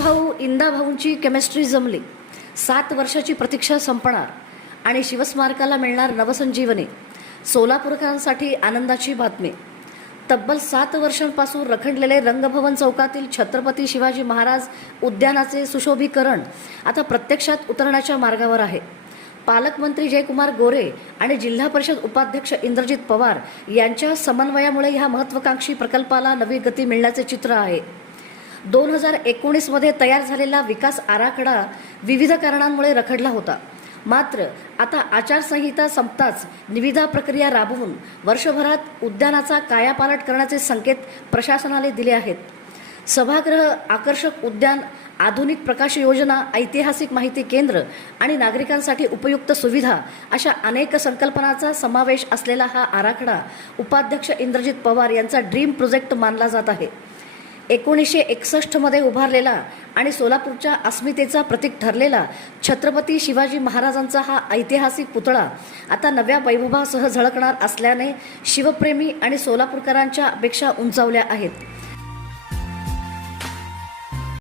भाऊ इंदा भाऊंची केमिस्ट्री जमली. 7 वर्षाची प्रतीक्षा संपणार आणि शिवस्मारकाला मिळणार नवसंजीवनी. सोलापूरकरांसाठी आनंदाची बातमी. तब्बल 7 वर्षांपासून रखडलेले रंगभवन चौकातील छत्रपती शिवाजी महाराज उद्यानाचे सुशोभीकरण आता प्रत्यक्षात उतरण्याच्या मार्गावर आहे. पालकमंत्री जयकुमार गोरे आणि जिल्हा परिषद उपाध्यक्ष इंद्रजित पवार यांच्या समन्वयामुळे ह्या महत्त्वाकांक्षी प्रकल्पाला नवी गती मिळण्याचे चित्र आहे. 2019 मध्ये तयार झालेला विकास आराखडा विविध कारणांमुळे रखडला होता. मात्र आता आचारसंहिता संपताच निविदा प्रक्रिया राबवून वर्षभरात उद्यानाचा कायापालट करण्याचे संकेत प्रशासनाने दिले आहेत. सभागृह, आकर्षक उद्यान, आधुनिक प्रकाश योजना, ऐतिहासिक माहिती केंद्र आणि नागरिकांसाठी उपयुक्त सुविधा अशा अनेक संकल्पनांचा समावेश असलेला हा आराखडा उपाध्यक्ष इंद्रजित पवार यांचा ड्रीम प्रोजेक्ट मानला जात आहे. 1961 मध्ये उभारलेला आणि सोलापूरच्या अस्मितेचा प्रतीक ठरलेला छत्रपती शिवाजी महाराजांचा हा ऐतिहासिक पुतळा आता नव्या वैभवासह झळकणार असल्याने शिवप्रेमी आणि सोलापूरकरांच्या अपेक्षा उंचावल्या आहेत.